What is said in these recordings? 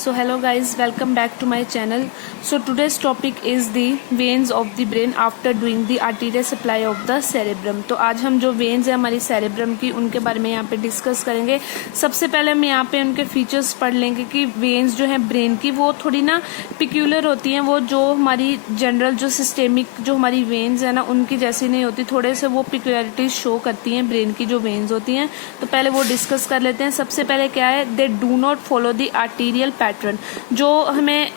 So hello guys, welcome back to my channel. So today's topic is the veins of the brain after doing the arterial supply of the cerebrum. तो आज हम जो veins है हमारी cerebrum की उनके बारे में यहाँ पे डिस्कस करेंगे। सबसे पहले हम यहाँ पे उनके फीचर्स पढ़ लेंगे कि veins जो है ब्रेन की वो थोड़ी ना पिक्यूलर होती हैं, वो जो हमारी जनरल जो सिस्टेमिक जो हमारी veins है ना उनकी जैसी नहीं होती, थोड़े से वो पिक्यूलरिटीज शो करती हैं ब्रेन की जो veins होती हैं। तो पहले वो डिस्कस कर लेते हैं। सबसे पहले क्या है, they do not follow the arterial pattern. जो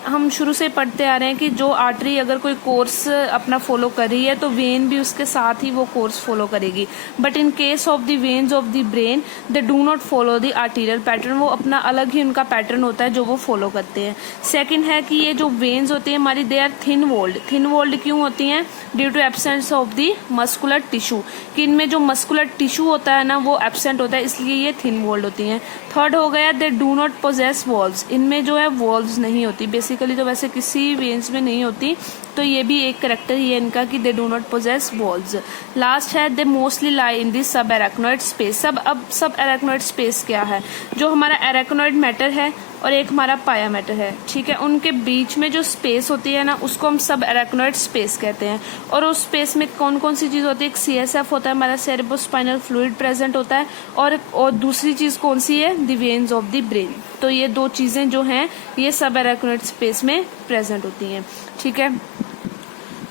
हम शुरू से पढ़ते आ रहे हैं कि जो आर्टरी अगर कोई कोर्स अपना फॉलो कर रही है तो वेन भी उसके साथ ही वो कोर्स फॉलो करेगी। But in case of the veins of the brain they do not follow the arterial pattern, वो अपना अलग ही उनका पैटर्न होता है जो वो फॉलो करते हैं। सेकेंड है कि ये जो वेन्स होती है हमारी they are thin walled. Thin walled क्यों होती हैं? Due to absence of the muscular tissue, कि इनमें जो मस्कुलर टिश्यू होता है ना वो एब्सेंट होता है, इसलिए ये थिन वॉल्ड होती हैं। थर्ड हो गया they do not possess walls. इनमें जो है वॉल्स नहीं होती, बेसिकली तो वैसे किसी वेन्स में नहीं होती, तो ये भी एक करेक्टर ही है इनका कि they do not possess walls. Last है दे मोस्टली लाई इन दी सब एराक्नोइड स्पेस। अब सब एराक्नोइड स्पेस क्या है? जो हमारा एराक्नोइड मैटर है और एक हमारा पाया मैटर है, ठीक है, उनके बीच में जो स्पेस होती है ना उसको हम सब एराक्नोइड स्पेस कहते हैं। और उस स्पेस में कौन कौन सी चीज होती है? एक CSF होता है, हमारा सेरेब्रोस्पाइनल फ्लूइड प्रेजेंट होता है, और दूसरी चीज कौन सी है? The veins of the brain. तो ये दो चीजें जो हैं ये सब एराक्नोइड स्पेस में प्रेजेंट होती हैं, ठीक है।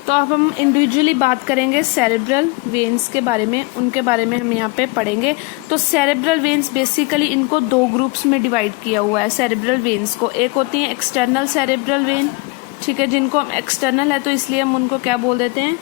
तो अब हम इंडिविजुअली बात करेंगे सेरेब्रल वेन्स के बारे में, उनके बारे में हम यहाँ पे पढ़ेंगे। तो सेरेब्रल वेन्स बेसिकली इनको दो ग्रुप्स में डिवाइड किया हुआ है सेरेब्रल वेन्स को। एक होती है एक्सटर्नल सेरेब्रल वेन, ठीक है, जिनको हम एक्सटर्नल है तो इसलिए हम उनको क्या बोल देते हैं?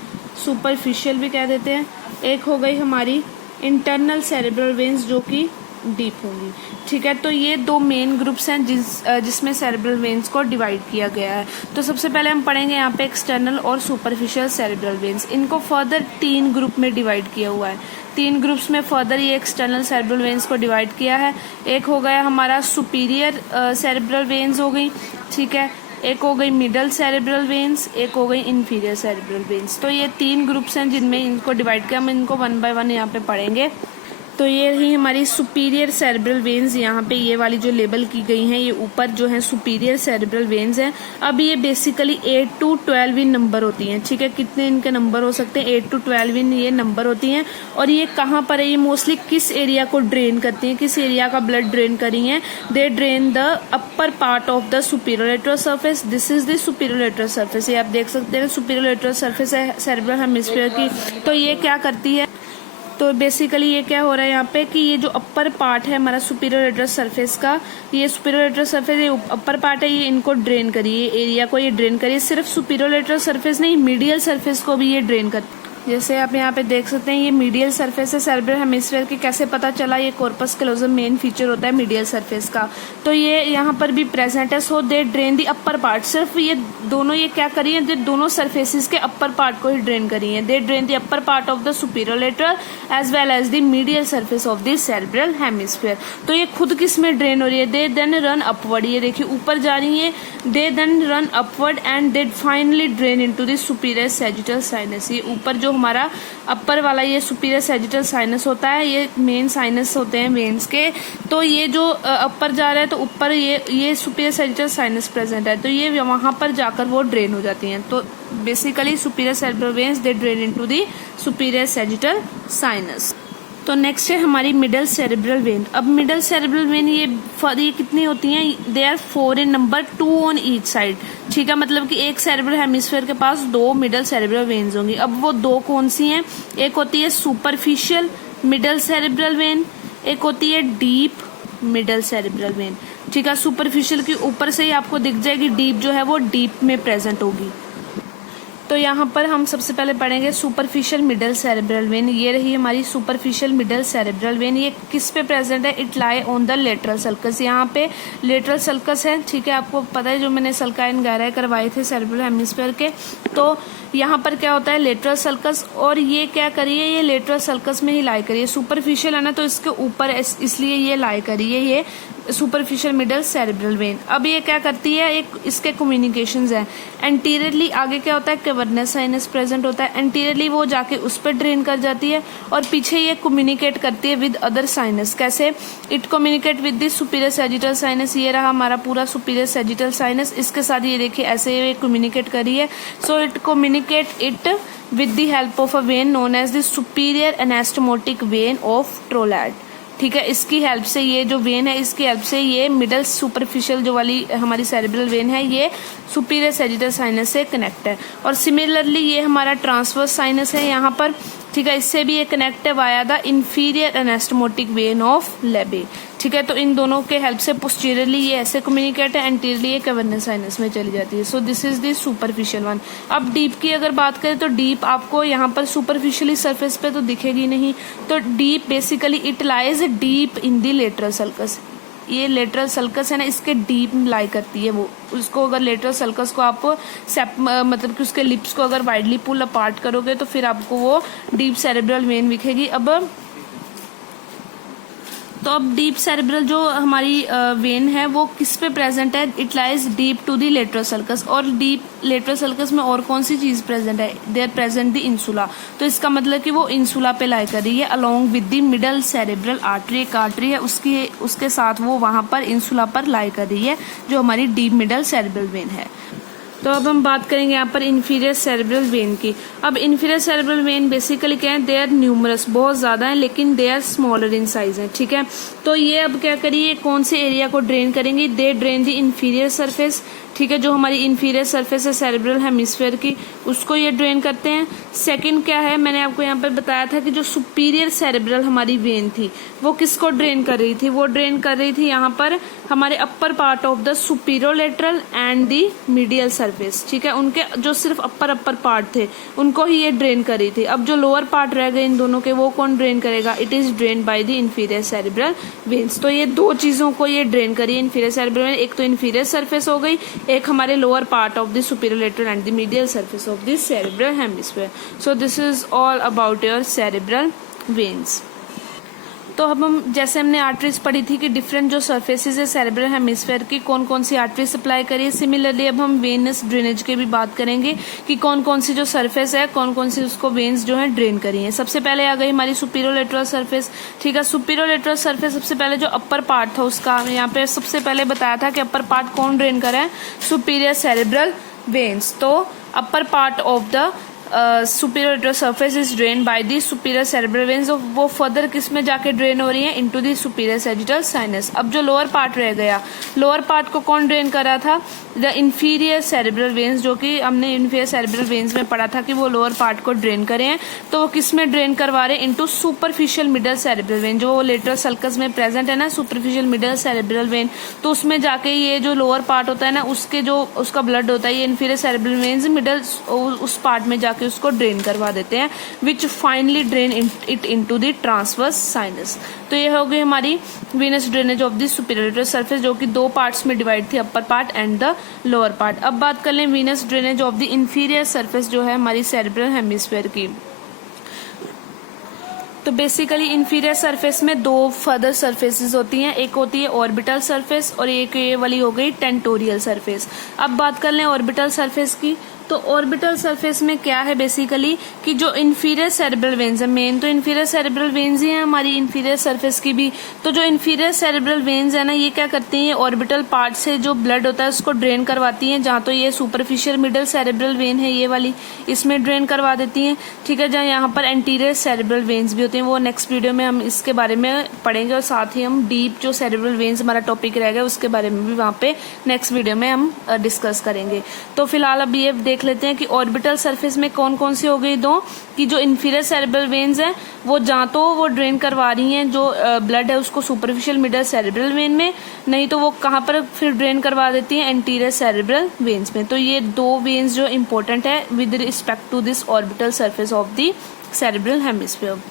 सुपरफिशियल भी कह देते हैं। एक हो गई हमारी इंटरनल सेरेब्रल वेन्स जो कि डीप होंगी, ठीक है। तो ये दो मेन ग्रुप्स हैं जिसमें सेरेब्रल वेन्स को डिवाइड किया गया है। तो सबसे पहले हम पढ़ेंगे यहाँ पे एक्सटर्नल और सुपरफिशियल सेरेब्रल वेन्स। इनको फर्दर 3 ग्रुप में डिवाइड किया हुआ है। 3 ग्रुप्स में फर्दर ये एक्सटर्नल सेरेब्रल वेन्स को डिवाइड किया है। एक हो गया हमारा सुपीरियर सेरेब्रल वेन्स हो गई, ठीक है, एक हो गई मिडल सेरेब्रल वेन्स, एक हो गई इंफीरियर सेरेब्रल वेन्स। तो ये 3 ग्रुप्स हैं जिनमें इनको डिवाइड किया। हम इनको 1 बाय 1 यहाँ पे पढ़ेंगे। तो ये रही हमारी सुपीरियर सेरेब्रल वेन्स, यहाँ पे ये वाली जो लेबल की गई हैं ये ऊपर जो है सुपीरियर सेरेब्रल वेन्स हैं। अब ये बेसिकली 8 to 12 इन नंबर होती हैं, ठीक है। कितने इनके नंबर हो सकते हैं? 8 to 12 इन ये नंबर होती हैं। और ये कहाँ पर है? ये मोस्टली किस एरिया को ड्रेन करती हैं, किस एरिया का ब्लड ड्रेन कर रही हैं? They drain the upper part of the superior lateral surface. This is the superior lateral surface. ये आप देख सकते हैं सुपीरियर लेटरल सर्फेस है सेरेब्रल हेमिस्फीयर की। तो ये क्या करती है? तो बेसिकली ये क्या हो रहा है यहाँ पे कि ये जो अपर पार्ट है हमारा सुपीरियर लेटरल सरफेस का, ये सुपीरियर लेटरल सरफेस ये अपर पार्ट है, ये इनको ड्रेन करिए, एरिया को ये ड्रेन करिए। सिर्फ सुपीरियर लेटरल सरफेस नहीं, मीडियल सरफेस को भी ये ड्रेन करती है। जैसे आप यहाँ पे देख सकते हैं ये मीडियल सरफेस है सेरेब्रल हेमिस्फीयर की। कैसे पता चला? ये कॉर्पस कैलोजम मेन फीचर होता है मीडियल सरफेस का, तो ये यहाँ पर भी प्रेजेंट है। सो दे ड्रेन दी अपर पार्ट। सिर्फ ये दोनों ये क्या करी है? दोनों सरफेसिस के अपर पार्ट को ही ड्रेन करी है। They drain the upper part of the superior lateral as well as the medial surface of the cerebral hemisphere. तो ये खुद किस में ड्रेन हो रही है? They then run upward. ये देखिए ऊपर जा रही है, they then run upward and they finally drain into the superior sagittal sinus. ये ऊपर जो हमारा अपर वाला ये सुपीरियर सैजिटल साइनस होता है, ये मेन साइनस होते हैं वेन्स के। तो ये जो अपर जा रहा है तो ऊपर ये सुपीरियर सैजिटल साइनस प्रेजेंट है, तो ये वहां पर जाकर वो ड्रेन हो जाती हैं। तो basically superior cerebral veins they drain into the superior sagittal sinus. तो नेक्स्ट है हमारी मिडल सेरेब्रल वेन। अब मिडल सेरेब्रल वेन ये कितनी होती हैं? They are 4 in number, 2 on each side, ठीक है। मतलब कि एक सेरेब्रल हेमिस्फीयर के पास 2 मिडल सेरेब्रल वेन्स होंगी। अब वो 2 कौन सी हैं? एक होती है सुपरफिशियल मिडल सेरेब्रल वेन, एक होती है डीप मिडल सेरेब्रल वेन, ठीक है। सुपरफिशियल की ऊपर से ही आपको दिख जाएगी, डीप जो है वो डीप में प्रेजेंट होगी। तो यहाँ पर हम सबसे पहले पढ़ेंगे सुपरफिशियल मिडल सेरेब्रल वेन। ये रही हमारी सुपरफिशियल मिडल सेरेब्रल वेन। ये किस पे प्रेजेंट है? It lie on the lateral sulcus. यहाँ पे लेटरल सल्कस है, ठीक है। आपको पता है जो मैंने सल्काइन गहराई करवाए थे सेरेब्रल हेमिस्फीयर के, तो यहाँ पर क्या होता है? Lateral sulcus. और ये क्या करिए? ये लेटरल सल्कस में ही लाई करिए। सुपरफिशियल है ना तो इसके ऊपर, इसलिए ये लाई करिए ये सुपरफिशियल मिडल सेरेब्रल वेन। अब ये क्या करती है? एक इसके कम्युनिकेशंस है एंटीरियरली। आगे क्या होता है? कैवर्नस साइनस प्रेजेंट होता है। एंटीरियरली वो जाके उस पर ड्रेन कर जाती है और पीछे ये कम्युनिकेट करती है विद अदर साइनस। कैसे? It communicate with the superior sagittal sinus. ये रहा हमारा पूरा सुपीरियर सैजिटल साइनस, इसके साथ ये देखिए ऐसे ये कम्युनिकेट करी है। So it communicate it with the help of a vein known as the superior anastomotic vein of Trolad। ठीक है, इसकी हेल्प से ये जो वेन है, इसकी हेल्प से ये मिडल सुपरफिशियल जो वाली हमारी सेरेब्रल वेन है ये सुपीरियर सैजिटल साइनस से कनेक्ट है। और सिमिलरली ये हमारा ट्रांसवर्स साइनस है यहाँ पर, ठीक है, इससे भी ये कनेक्ट है via the inferior anastomotic when of लेबे। ठीक है, तो इन दोनों के हेल्प से पोस्टीरियरली ये ऐसे कम्युनिकेट है, एंटीरियरली ये कैवर्नस साइनस में चली जाती है। सो this is the superficial one. अब डीप की अगर बात करें तो डीप आपको यहाँ पर सुपरफिशियली सरफेस पे तो दिखेगी नहीं, तो deep basically it lies deep in the lateral sulcus. ये लेटरल सल्कस है ना, इसके डीप लाई करती है वो। उसको अगर लेटरल सल्कस को आप मतलब कि उसके लिप्स को अगर वाइडली पुल अपार्ट करोगे तो फिर आपको वो डीप सेरेब्रल वेन दिखेगी। अब डीप सेरेब्रल जो हमारी वेन है वो किस पे प्रेजेंट है? It lies deep to the lateral sulcus. और डीप लेटरल सल्कस में और कौन सी चीज प्रेजेंट है? There present the insula. तो इसका मतलब कि वो इंसुला पे लाई कर रही है along with the middle cerebral artery. एक आर्टरी है उसके साथ वो वहां पर इंसुला पर लाई कर रही है, जो हमारी डीप मिडल सेरेब्रल वेन है। तो अब हम बात करेंगे यहाँ पर इन्फीरियर सेरेब्रल वेन की। अब इन्फीरियर सेरेब्रल वेन बेसिकली क्या है? दे आर न्यूमरस, बहुत ज्यादा है, लेकिन they are smaller in size है। ठीक है, तो ये अब क्या करिए, कौन से एरिया को ड्रेन करेंगे? दे ड्रेन द इन्फीरियर सरफेस। ठीक है, जो हमारी इन्फीरियर सरफेस है सेरेब्रल हेमिस्फीयर की, उसको ये ड्रेन करते हैं। सेकंड क्या है, मैंने आपको यहाँ पर बताया था कि जो सुपीरियर सेरेब्रल हमारी वेन थी वो किसको ड्रेन कर रही थी? वो ड्रेन कर रही थी यहाँ पर हमारे upper part of the superolateral and the medial surface. ठीक है, उनके जो सिर्फ अपर पार्ट थे उनको ही ये ड्रेन कर रही थी। अब जो लोअर पार्ट रह गए इन दोनों के, वो कौन ड्रेन करेगा? It is drain by the inferior cerebral veins. तो ये दो चीजों को ये ड्रेन करिए इन्फीरियर सेरेब्रल वेन। एक तो इन्फीरियर सरफेस हो गई, एक हमारे lower part of the superolateral and the medial surface of the cerebral hemisphere. So this is all about your cerebral veins. तो अब हम जैसे हमने आर्टरीज पढ़ी थी कि डिफरेंट जो सरफेसेस है सेरेब्रल हेमिस्फीयर की, कौन कौन सी आर्टरी सप्लाई करिए। सिमिलरली अब हम वेनस ड्रेनेज की भी बात करेंगे कि कौन कौन सी जो सरफेस है, कौन कौन सी उसको वेन्स जो है ड्रेन करिए। सबसे पहले आ गई हमारी सुपीरियोलेटरल सरफेस। ठीक है, सुपीरियोलेटरल सरफेस सबसे पहले जो अपर पार्ट था उसका यहाँ पे सबसे पहले बताया था कि अपर पार्ट कौन ड्रेन करे? Superior cerebral veins. तो upper part of the superior surface is drain by the superior cerebral veins. वो फर्दर किस में जाके ड्रेन हो रही है? Into the superior sagittal sinus. अब जो लोअर पार्ट रह गया, लोअर पार्ट को कौन ड्रेन कर रहा था? द इंफीरियर सेरेब्रल वेन्स, जो कि हमने इंफीरियर सेरेब्रल वेन्स में पढ़ा था कि वो लोअर पार्ट को ड्रेन करे हैं। तो वो किस में ड्रेन करवा रहे हैं? Into superficial middle cerebral when, जो लेटरल सल्कस में प्रेजेंट है ना, सुपरफिशियल मिडल सेरेब्रल वेन। तो उसमें जाके ये जो लोअर पार्ट होता है ना, उसके जो उसका ब्लड होता है, ये इंफीरियर सेरेब्रल वेन्स मिडल उस पार्ट में जाके उसको ड्रेन करवा देते हैं, which finally drain it into the transverse sinus. तो ये हो गई हमारी venous drainage of the superior surface, जो कि दो पार्ट्स में डिवाइड थी, upper part and the lower part. अब बात कर लें venous drainage of the inferior surface जो है हमारी सेरेब्रल हेमिस्फीयर की। तो बेसिकली इंफीरियर सरफेस में दो फर्दर सरफेसेस होती हैं, एक होती है ऑर्बिटल सरफेस और एक ये वाली हो गई टेंटोरियल सरफेस। अब बात कर लें ऑर्बिटल सरफेस की। तो ऑर्बिटल सरफेस में क्या है बेसिकली कि जो इंफीरियर सेरेब्रल वेन्स है, मेन तो इंफीरियर सेरेब्रल वेन्स ही है हमारी इंफीरियर सरफेस की भी। तो जो इंफीरियर सेरेब्रल वेन्स है ना, ये क्या करती हैं? ऑर्बिटल पार्ट से जो ब्लड होता है उसको ड्रेन करवाती हैं। जहाँ तो ये सुपरफिशियल मिडल सेरेब्रल वेन है ये वाली, इसमें ड्रेन करवा देती हैं। ठीक है, जहाँ यहाँ पर एंटीरियर सेरेब्रल वेन्स भी होते हैं, वो नेक्स्ट वीडियो में हम इसके बारे में पढ़ेंगे। और साथ ही हम डीप जो सेरेब्रल वेन्स हमारा टॉपिक रहेगा उसके बारे में भी वहाँ पे नेक्स्ट वीडियो में हम डिस्कस करेंगे। तो फिलहाल अब ये देख लेते हैं कि ऑर्बिटल सरफेस में कौन कौन सी हो गई दो, कि जो इंफीरियर सेरेब्रल वेन्स हैं वो जहाँ तो वो ड्रेन करवा रही हैं जो ब्लड है उसको सुपरफिशियल मिडल सेरेब्रल वेन में, नहीं तो वो कहाँ पर फिर ड्रेन करवा देती हैं? एंटीरियर सेरेब्रल वेन्स में। तो ये दो वेन्स जो इंपॉर्टेंट है with respect to this orbital surface of the cerebral hemisphere.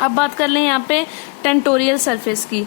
अब बात कर लें यहाँ पे टेंटोरियल सरफेस की।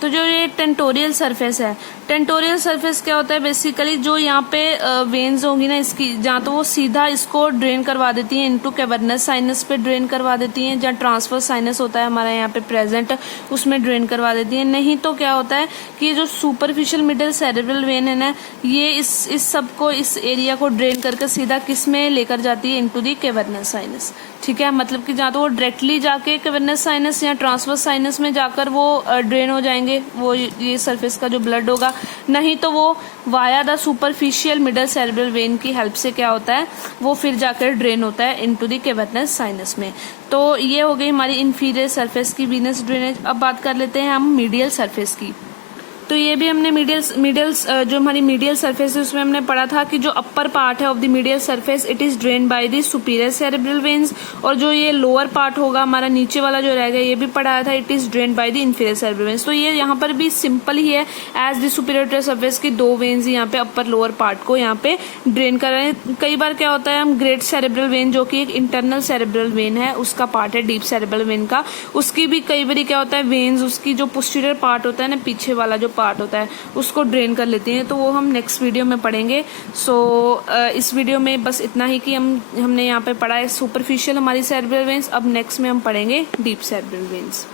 तो जो ये टेंटोरियल सरफेस है, टेंटोरियल सरफेस क्या होता है बेसिकली, जो यहाँ पे वेन्स होंगी ना इसकी, जहाँ तो वो सीधा इसको ड्रेन करवा देती हैं इनटू कैवर्नस साइनस पे ड्रेन करवा देती हैं, जहाँ ट्रांसवर्स साइनस होता है हमारा यहाँ पे प्रेजेंट उसमें ड्रेन करवा देती हैं। नहीं तो क्या होता है कि ये जो सुपरफिशियल मिडल सेरेब्रल वेन है ना, ये इस सब को, इस एरिया को ड्रेन करके सीधा किस में लेकर जाती है, इनटू दी कैवर्नस साइनस। ठीक है, मतलब कि जहाँ तो वो डायरेक्टली जाके कैवर्नस साइनस या ट्रांसवर्स साइनस में जाकर वो ड्रेन हो जाएंगे, वो ये सरफेस का जो ब्लड होगा। नहीं तो वो via the superficial middle cerebral when की हेल्प से क्या होता है, वो फिर जाकर ड्रेन होता है इनटू द कैवर्नस साइनस में। तो ये हो गई हमारी इंफीरियर सरफेस की वीनस ड्रेनेज। अब बात कर लेते हैं हम मीडियल सरफेस की। तो ये भी हमने मीडियल जो हमारी मीडियल सरफेस है उसमें हमने पढ़ा था कि जो अपर पार्ट है of the medial surface it is drain by the superior cerebral veins, और जो ये लोअर पार्ट होगा हमारा नीचे वाला जो रहेगा ये भी पढ़ाया था, it is drain by the inferior cerebral veins. तो ये यहाँ पर भी सिंपल ही है, एज द सुपीरियर सरफेस की दो वेन्स यहाँ पे अपर लोअर पार्ट को यहाँ पे ड्रेन कर रहे हैं। कई बार क्या होता है, हम ग्रेट सेरेब्रल वेन जो कि एक इंटरनल सेरेब्रल वेन है उसका पार्ट है, डीप सेरेब्रल वेन का, उसकी भी कई बार क्या होता है वेन्स उसकी जो पोस्टीरियर पार्ट होता है ना, पीछे वाला जो पार्ट होता है उसको ड्रेन कर लेती हैं। तो वो हम नेक्स्ट वीडियो में पढ़ेंगे। इस वीडियो में बस इतना ही कि हमने यहाँ पे पढ़ा है सुपरफिशियल हमारी सेरेब्रल वेन्स। अब नेक्स्ट में हम पढ़ेंगे डीप सेरेब्रल वेन्स।